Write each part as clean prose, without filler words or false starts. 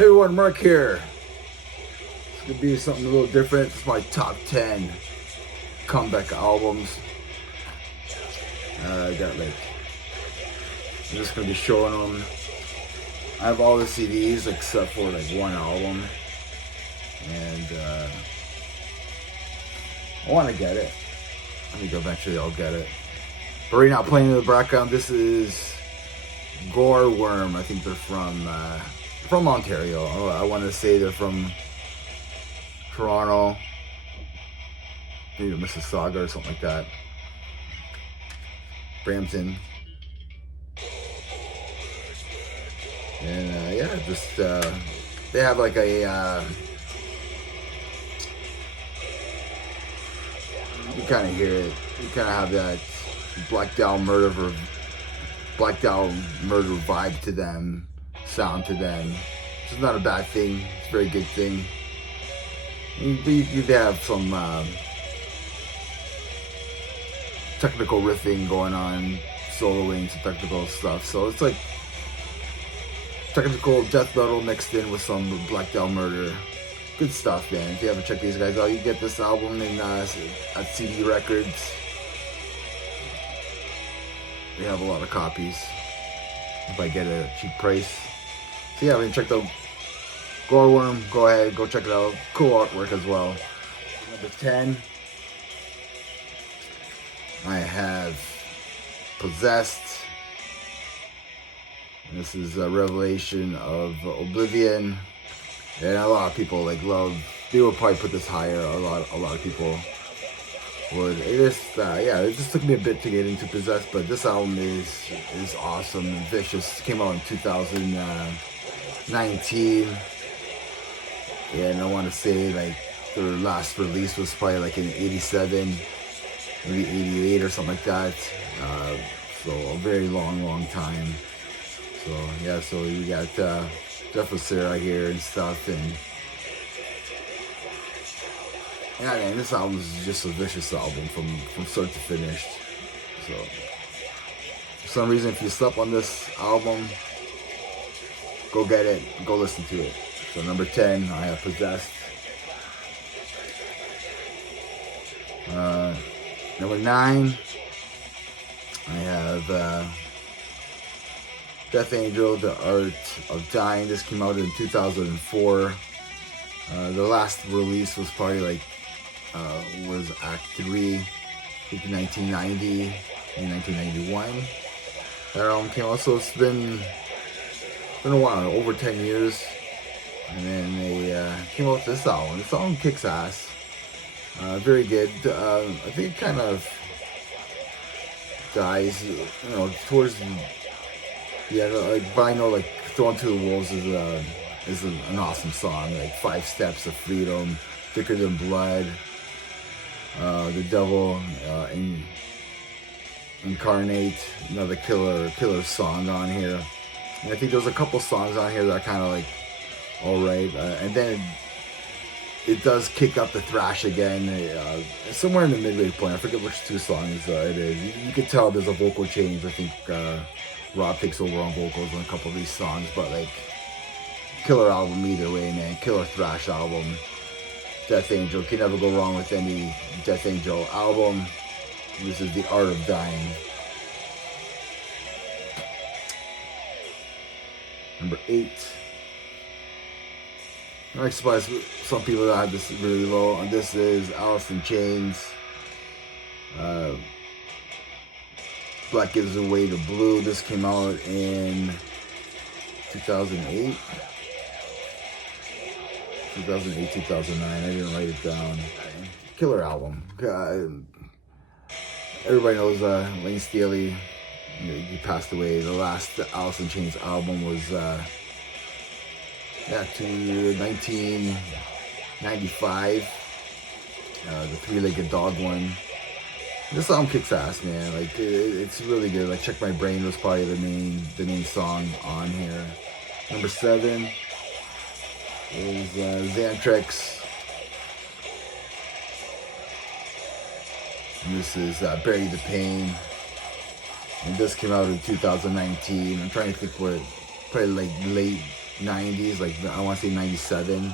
Hey everyone, Mark here. It's gonna be something a little different. It's my top 10 comeback albums. I got I'm just gonna be showing them. I have all the CDs except for one album, and I want to get it. I think eventually I'll get it. But right now, playing in the background, this is Gore Worm. I think they're from Ontario. I want to say they're from Toronto, maybe Mississauga or something like that. Brampton. And they have like you kind of hear it. You kind of have that Black Dahlia murder vibe to them, sound to them. Which is not a bad thing. It's a very good thing. They have some technical riffing going on, soloing, some technical stuff. So it's like technical death metal mixed in with some Black Dahlia murder. Good stuff, man. If you haven't checked these guys out, you get this album at CD Records. They have a lot of copies. If I get it at a cheap price. So yeah, when you check out Gore Worm, go ahead, go check it out. Cool artwork as well. Number 10, I have Possessed. And this is a Revelation of Oblivion. And a lot of people love. They would probably put this higher. A lot of people would. It just took me a bit to get into Possessed, but this album is awesome and vicious. It came out in 2019, and I want to say their last release was probably in '87, maybe '88 or something like that. So a very long time. So yeah, so you got Jeff Sarah here and stuff, and yeah, man, this album is just a vicious album from start to finish. So for some reason, if you slept on this album, go get it, go listen to it. So number 10, I have Possessed. Number 9, I have Death Angel, The Art of Dying. This came out in 2004. The last release was probably was Act 3, I think in 1990, in 1991. That album came out, so it's been a while, over 10 years. And then they came out with this album. This album kicks ass. Very good. I think it kind of dies, towards the but I know Thrown to the Wolves is an awesome song. 5 Steps of Freedom, Thicker Than Blood, The Devil Incarnate, another killer song on here. And I think there's a couple songs on here that are kind of alright, and then it does kick up the thrash again, somewhere in the midway point. I forget which 2 songs it is. You can tell there's a vocal change. I think Rob takes over on vocals on a couple of these songs, but killer album either way, man. Killer thrash album. Death Angel, can never go wrong with any Death Angel album. This is The Art of Dying. Number 8. I'm surprised some people that have this really low, and this is Alice in Chains. Black Gives Away to Blue. This came out in 2008. 2009. I didn't write it down. Killer album. Everybody knows Lane Staley. He passed away. The last Alice in Chains album was to 1995. The Three-Legged Dog one. This album kicks ass, man. It's really good. Check My Brain was probably the main song on here. Number 7 is Xantrax. And this is Bury the Pain. And this came out in 2019. I'm trying to think what, probably late 90s, like I want to say 97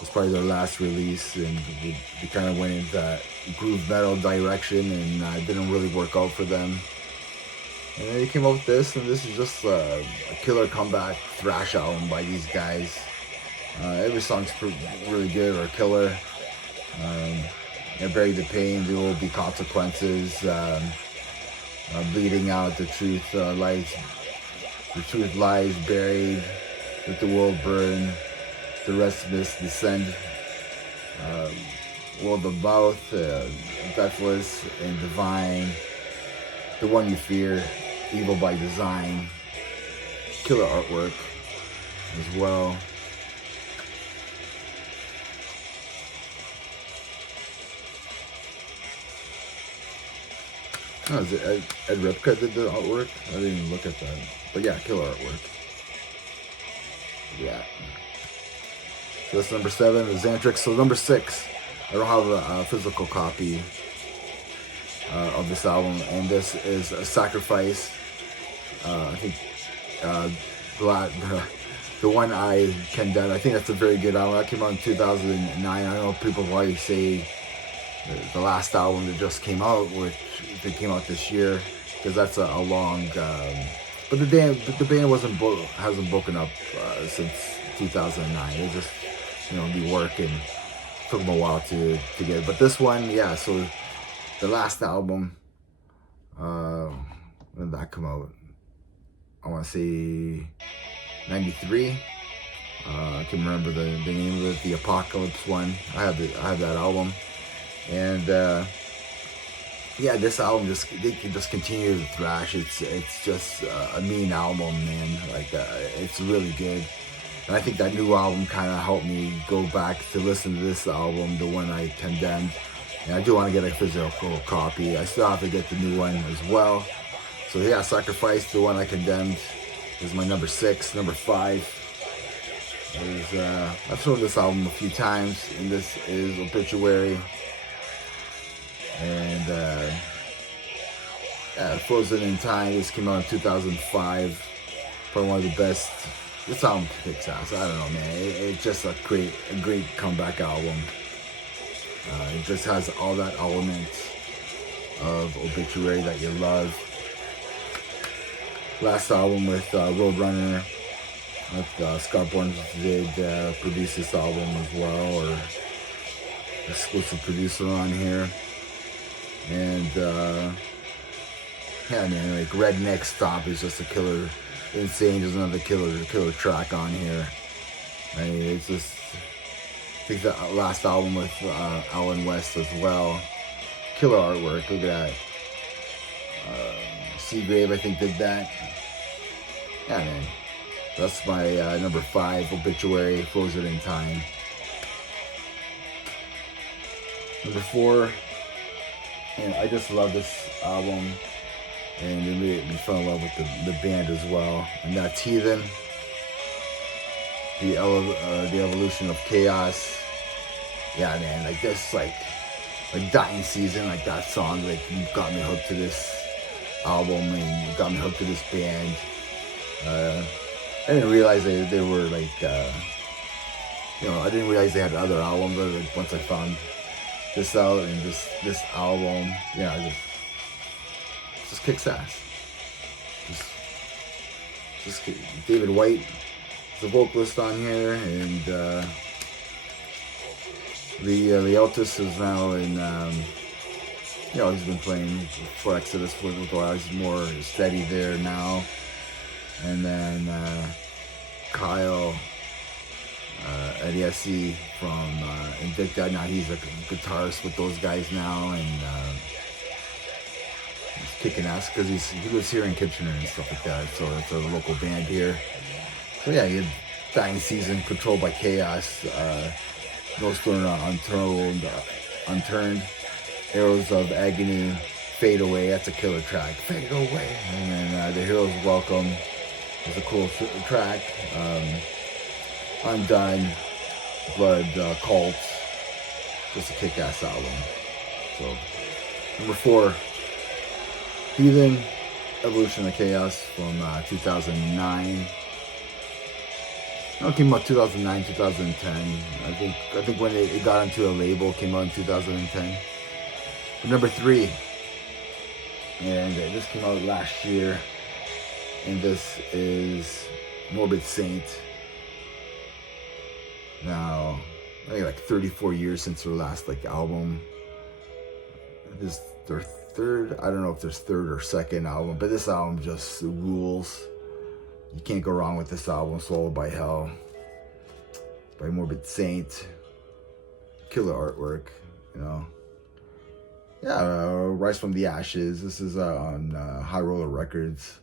was probably their last release, and they kind of went into that groove metal direction, and didn't really work out for them. And then they came up with this, and this is just a killer comeback thrash album by these guys. Every song's really good or killer. Bury the pain, there will be consequences. Bleeding out, the truth lies. The truth lies buried. Let the world burn. The rest of us descend. World of mouth, deathless and divine. The one you fear, evil by design. Killer artwork as well. Oh, is it Ed Repka did the artwork? I didn't even look at that. But yeah, killer artwork. Yeah. So that's number 7, the Xantrix. So number 6, I don't have a physical copy of this album, and this is a Sacrifice. I think the one I condemned. I think that's a very good album. That came out in 2009. I know people probably say the last album that just came out, which they came out this year, because that's a long. But the band hasn't broken up since 2009. They just be working. Took them a while to get it. But this one, yeah. So the last album, when did that come out? I want to say 93. I can remember the name of it, the Apocalypse one. I have that album. And yeah, this album they can just continue to thrash. It's just a mean album, man. Like it's really good. And I think that new album kind of helped me go back to listen to this album, the one I condemned. And I do want to get a physical copy. I still have to get the new one as well. So yeah, Sacrifice, the one I condemned, is my number 6. Number 5 is I've shown this album a few times, and this is Obituary. And Frozen in Time. This came out in 2005. Probably one of the best. This album kicks ass. I don't know, man. It's just a great comeback album. It just has all that elements of Obituary that you love. Last album with Roadrunner. With Scott Burns did produce this album as well, or exclusive producer on here. And yeah, man, like Redneck Stomp is just a killer. Insane, there's another killer track on here. I mean, it's just, I think the last album with Alan West as well. Killer artwork, look at that. Seagrave, I think, did that. Yeah, man. That's my number 5, Obituary, Frozen in Time. Number 4, and I just love this album, and it made me fall in love with the band as well. And that's Heathen, the evolution of chaos. Yeah, man, like this, like Dying Season, like that song, like got me hooked to this album and got me hooked to this band. I didn't realize they were like, I didn't realize they had other albums. But like once I found this out and this album, yeah, it just kicks ass. Just David White is the vocalist on here, and the Altus is now in. He's been playing for Exodus for a while. He's more steady there now. And then Kyle Adiesi from Invicta. Now he's a guitarist with those guys now, and he's kicking ass because he lives here in Kitchener and stuff like that. So it's a local band here. So yeah, you had Dying Season, Controlled by Chaos, No Stone Unturned, Arrows of Agony, Fade Away. That's a killer track. Fade Away. And then The Hero's Welcome. It's a cool track. Undone, Blood Cult. Just a kick-ass album. So, number 4, Heathen, Evolution of Chaos from 2009. It came out 2009, 2010. I think when it got into a label, it came out in 2010. But number 3, and this came out last year, and this is Morbid Saint. Now, I think like 34 years since their last like album. This is their third. I don't know if there's third or second album, but this album just rules. You can't go wrong with this album, Swallowed by Hell, by Morbid Saint. Killer artwork, you know. Yeah, Rise from the Ashes. This is on High Roller Records.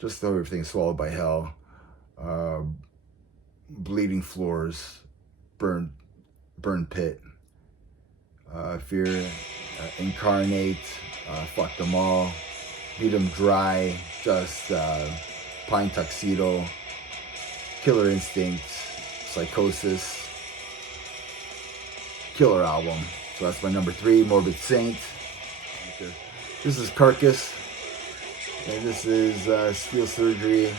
Just though everything Swallowed by Hell. Bleeding Floors, Burn Pit, Fear, Incarnate, Fuck Them All, Beat 'Em Dry, Just Pine Tuxedo, Killer Instinct, Psychosis. Killer album. So that's my number 3, Morbid Saint. This is Carcass, and this is Steel Surgery,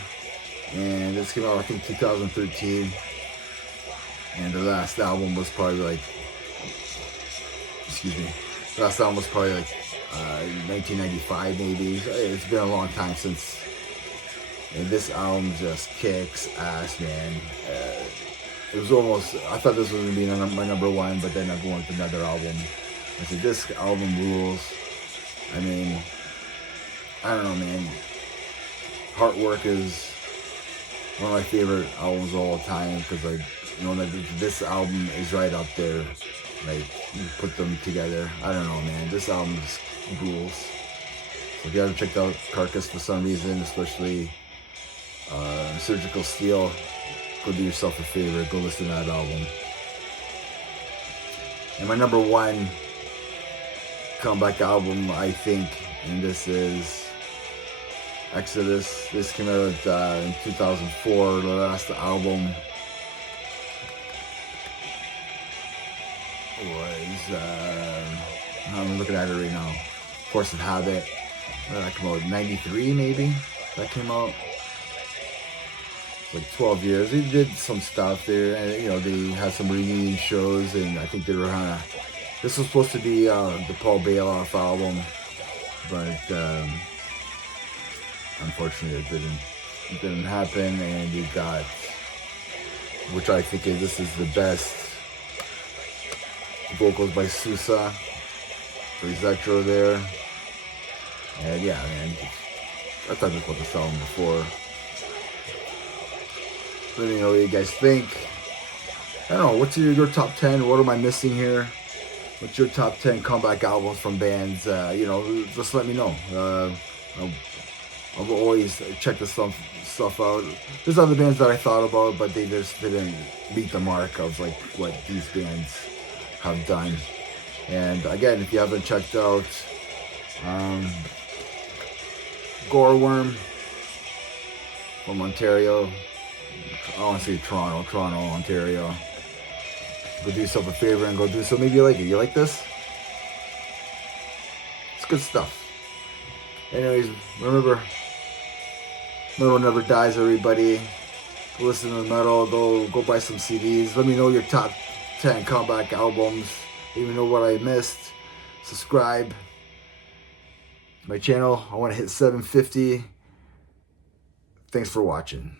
and this came out I think 2013. And the last album was probably like, the last album was probably like 1995 maybe. It's been a long time since. And this album just kicks ass, man. It was almost, I thought this was going to be my number 1, but then I went with another album. I said, this album rules. I mean, I don't know, man. Heartwork is one of my favorite albums of all time, because this album is right up there. Like, you put them together. I don't know, man. This album just rules. So if you haven't checked out Carcass for some reason, especially Surgical Steel, go do yourself a favor. Go listen to that album. And my number 1 comeback album, I think, and this is Exodus. This came out in 2004, the last album was, I'm looking at it right now, Force of Habit. That came out 93 maybe, that came out. It's like 12 years. They did some stuff there, and you know, they had some reunion shows, and I think they were kind of, this was supposed to be the Paul Bailoff album, but unfortunately it didn't happen, and you got, which I think this is the best vocals by Sousa, there's Electro there, and yeah, man, I thought about this album before. Let me know what you guys think. I don't know, what's your top 10? What am I missing here? What's your top 10 comeback albums from bands? You know, just let me know. I'll always check this stuff out. There's other bands that I thought about, but they just didn't meet the mark of like what these bands have done. And again, if you haven't checked out Goreworm from Ontario, I want to say Toronto, Ontario. Go do yourself a favor and go do so. Maybe you like it. You like this? It's good stuff. Anyways, remember, metal never dies, everybody. Go listen to metal. Go buy some CDs. Let me know your top 10 comeback albums. Let me know what I missed. Subscribe to my channel. I want to hit 750. Thanks for watching.